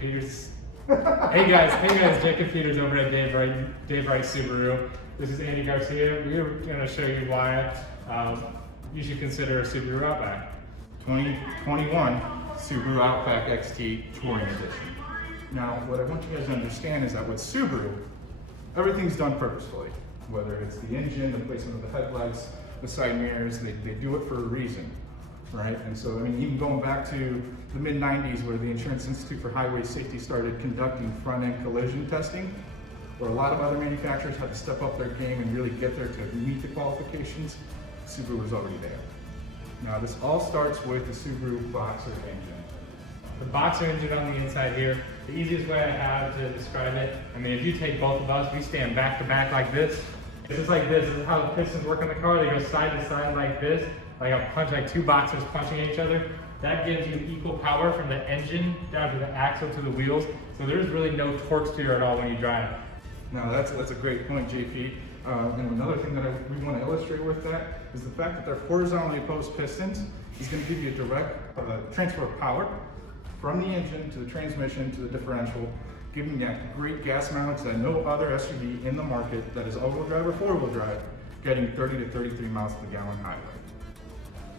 Peters. Hey guys, Jacob Peters over at Dave Wright Subaru. This is Andy Garcia. We're going to show you why you should consider a Subaru Outback. 2021 Subaru Outback XT Touring Edition. Now, what I want you guys to understand is that with Subaru, everything's done purposefully. Whether it's the engine, the placement of the headlights, the side mirrors, they do it for a reason, right? And so, I mean, even going back to the mid-90s where the Insurance Institute for Highway Safety started conducting front-end collision testing, where a lot of other manufacturers had to step up their game and really get there to meet the qualifications, Subaru was already there. Now, this all starts with the Subaru Boxer engine. The Boxer engine on the inside here, the easiest way I have to describe it, I mean, if you take both of us, we stand back to back like this. It's just like this. This is how the pistons work in the car. They go side to side like this, like a punch, like two boxers punching each other. That gives you equal power from the engine down to the axle to the wheels. So there's really no torque steer at all when you drive. Now that's a great point, JP. And another thing that we want to illustrate with that is the fact that they're horizontally opposed pistons is going to give you a direct transfer of power from the engine to the transmission to the differential, giving you that great gas mileage that no other SUV in the market that is all-wheel drive or four-wheel drive, getting 30 to 33 miles per gallon highway.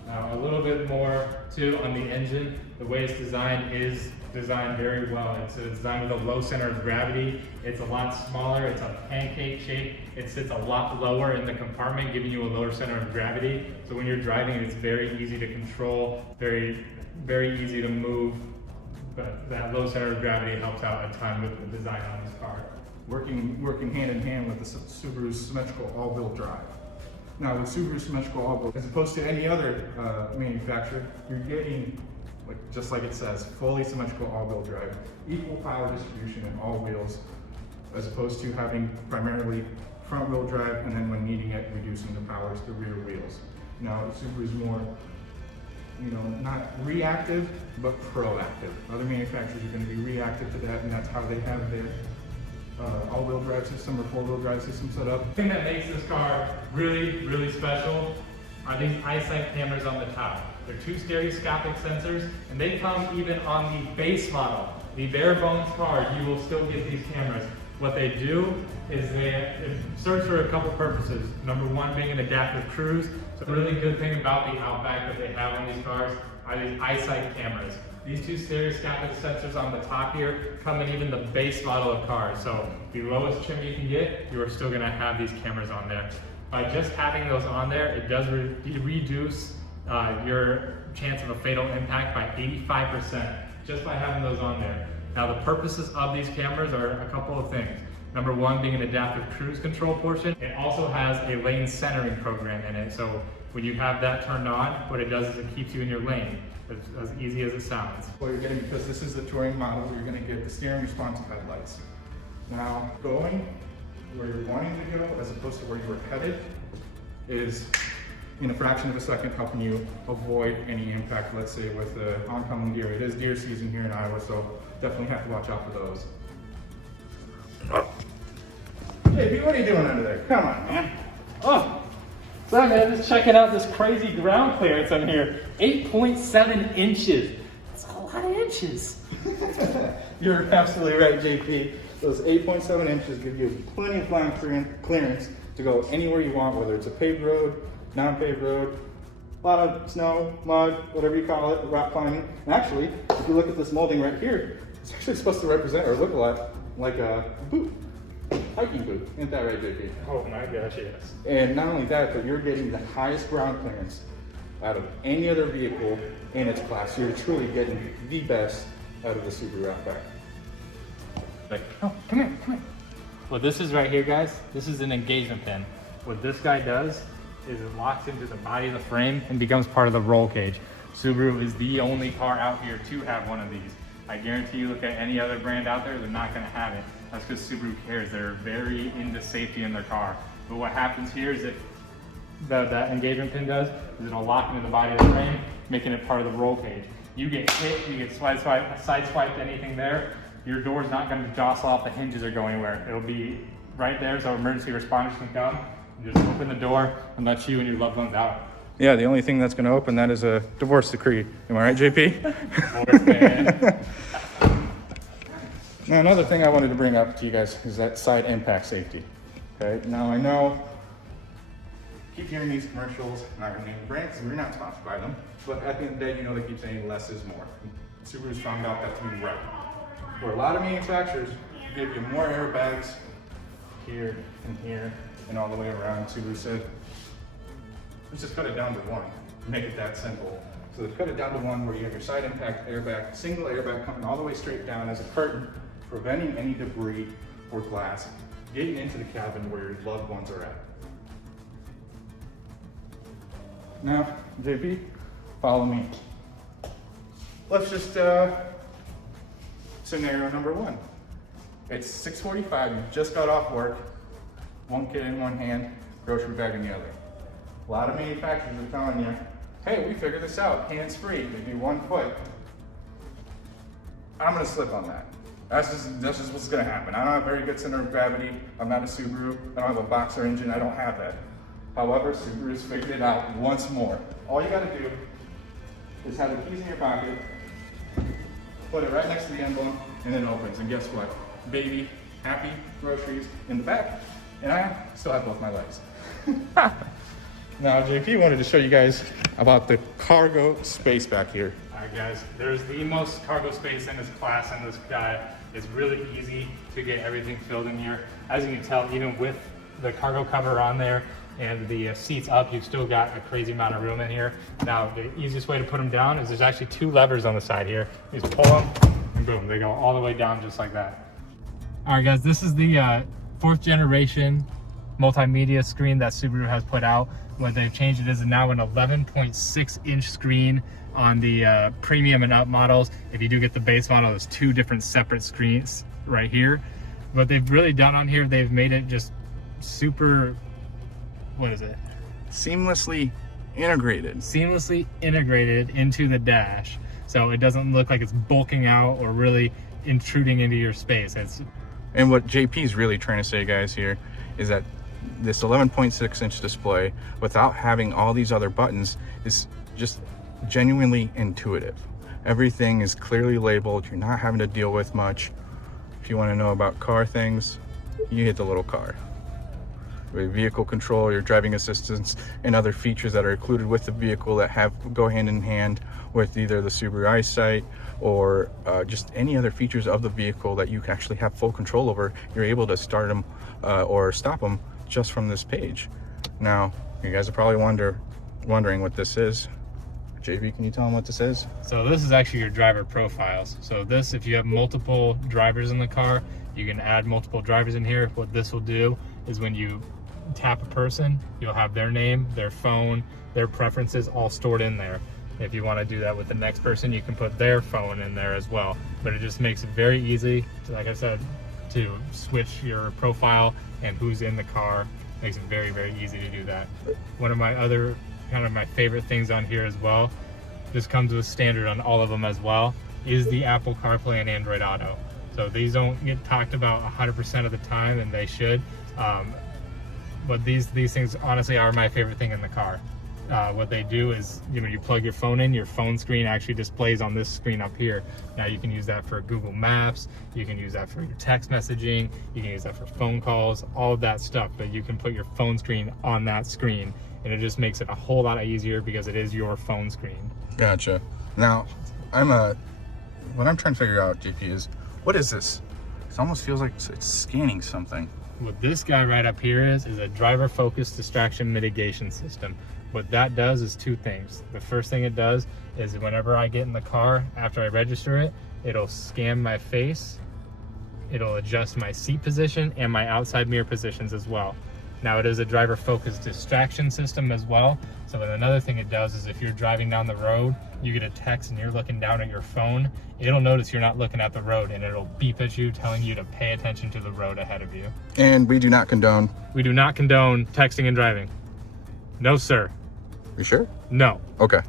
Now a little bit more too on the engine. The way it's designed is designed very well. It's designed with a low center of gravity. It's a lot smaller. It's a pancake shape. It sits a lot lower in the compartment, giving you a lower center of gravity. So when you're driving, it's very easy to control, very easy to move. But that low center of gravity helps out a ton with the design on this car. Working hand in hand with the Subaru symmetrical all-wheel drive. Now with Subaru symmetrical all-wheel, as opposed to any other manufacturer, you're getting, just like it says, fully symmetrical all-wheel drive, equal power distribution in all wheels, as opposed to having primarily front-wheel drive and then when needing it, reducing the power to the rear wheels. Now Subaru's more, not reactive, but proactive. Other manufacturers are going to be reactive to that, and that's how they have their all-wheel drive system or four-wheel drive system set up. The thing that makes this car really special are these eyesight cameras on the top. They're two stereoscopic sensors, and they come even on the base model. The bare bones car, you will still get these cameras. What they do is they serve for a couple purposes. Number one being an adaptive cruise. So the really good thing about the Outback that they have on these cars are these eyesight cameras. These two stereoscopic sensors on the top here come in even the base model of cars. So the lowest trim you can get, you are still gonna have these cameras on there. By just having those on there, it does reduce your chance of a fatal impact by 85%, just by having those on there. Now the purposes of these cameras are a couple of things. Number one being an adaptive cruise control portion. It also has a lane centering program in it. So when you have that turned on, what it does is it keeps you in your lane. It's as easy as it sounds. Well, you're getting, because this is the touring model, you're going to get the steering responsive headlights. Now, going where you're wanting to go as opposed to where you were headed is in a fraction of a second helping you avoid any impact, let's say with the oncoming deer. It is deer season here in Iowa, so definitely have to watch out for those. Hey, what are you doing under there? Come on, man. Oh, so man, just checking out this crazy ground clearance on here. 8.7 inches. That's a lot of inches. You're absolutely right, JP. Those 8.7 inches give you plenty of ground clearance to go anywhere you want, whether it's a paved road, non-paved road, a lot of snow, mud, whatever you call it, rock climbing. And actually, if you look at this molding right here, it's actually supposed to represent or look a lot like a boot, hiking boot. Isn't that right, JP? Oh my gosh, yes. And not only that, but you're getting the highest ground clearance out of any other vehicle in its class. You're truly getting the best out of the Subaru Outback. Oh, come here. Well, this is right here, guys. This is an engagement pin. What this guy does is it locks into the body of the frame and becomes part of the roll cage. Subaru is the only car out here to have one of these. I guarantee you, look at any other brand out there, they're not gonna have it. That's because Subaru cares. They're very into safety in their car. But what happens here is that engagement pin does is it'll lock into the body of the frame, making it part of the roll cage. You get hit, you get sideswiped, anything there, your door's not gonna jostle off the hinges or go anywhere. It'll be right there so emergency responders can come and just open the door and let you and your loved ones out. Yeah, the only thing that's going to open that is a divorce decree. Am I right, JP? Divorce, man. Now, another thing I wanted to bring up to you guys is that side impact safety. Okay, now I know, keep hearing these commercials, not gonna name brands, we're not sponsored by them, but at the end of the day, you know they keep saying less is more. Subaru's found out that to be right. For a lot of manufacturers, give you more airbags here and here and all the way around. Subaru said, let's just cut it down to one, make it that simple. So they cut it down to one where you have your side impact airbag, single airbag coming all the way straight down as a curtain, preventing any debris or glass getting into the cabin where your loved ones are at. Now, JP, follow me. Let's just, scenario number one. It's 6:45, you just got off work, one kid in one hand, grocery bag in the other. A lot of manufacturers are telling you, hey, we figured this out, hands-free, maybe 1 foot. I'm gonna slip on that. That's just what's gonna happen. I don't have very good center of gravity. I'm not a Subaru. I don't have a boxer engine. I don't have that. However, Subaru's figured it out once more. All you gotta do is have the keys in your pocket, put it right next to the emblem, and then it opens. And guess what? Baby, happy, groceries in the back, and I still have both my legs. Now, JP wanted to show you guys about the cargo space back here. All right, guys, there's the most cargo space in this class, and this guy is really easy to get everything filled in here. As you can tell, even with the cargo cover on there and the seats up, you've still got a crazy amount of room in here. Now, the easiest way to put them down is there's actually 2 levers on the side here. You just pull them, and boom, they go all the way down just like that. All right, guys, this is the 4th generation multimedia screen that Subaru has put out. What they've changed it is now an 11.6-inch screen on the premium and up models. If you do get the base model, there's 2 different separate screens right here. What they've really done on here, they've made it just super, what is it? Seamlessly integrated. Seamlessly integrated into the dash. So it doesn't look like it's bulking out or really intruding into your space. And what JP's really trying to say, guys, here is that this 11.6-inch display, without having all these other buttons, is just genuinely intuitive. Everything is clearly labeled. You're not having to deal with much. If you want to know about car things, you hit the little car. With vehicle control, your driving assistance, and other features that are included with the vehicle that go hand in hand with either the Subaru EyeSight or just any other features of the vehicle that you can actually have full control over. You're able to start them or stop them just from this page. Now, you guys are probably wondering what this is. JV, can you tell them what this is? So this is actually your driver profiles. So this, if you have multiple drivers in the car, you can add multiple drivers in here. What this will do is when you tap a person, you'll have their name, their phone, their preferences all stored in there. If you want to do that with the next person, you can put their phone in there as well. But it just makes it very easy, like I said, to switch your profile and who's in the car. Makes it very, very easy to do that. One of my other my favorite things on here as well, this comes with standard on all of them as well, is the Apple CarPlay and Android Auto. So these don't get talked about 100% of the time, and they should. But these things honestly are my favorite thing in the car. What they do is, you plug your phone in, your phone screen actually displays on this screen up here. Now you can use that for Google Maps, you can use that for your text messaging, you can use that for phone calls, all of that stuff, but you can put your phone screen on that screen, and it just makes it a whole lot easier because it is your phone screen. Gotcha. Now, what I'm trying to figure out, JP, is what is this? It almost feels like it's scanning something. What this guy right up here is a driver-focused distraction mitigation system. What that does is 2 things. The first thing it does is whenever I get in the car, after I register it, it'll scan my face, it'll adjust my seat position and my outside mirror positions as well. Now, it is a driver-focused distraction system as well. So another thing it does is if you're driving down the road, you get a text and you're looking down at your phone, it'll notice you're not looking at the road and it'll beep at you telling you to pay attention to the road ahead of you. And we do not condone texting and driving. No, sir. You sure? No. Okay.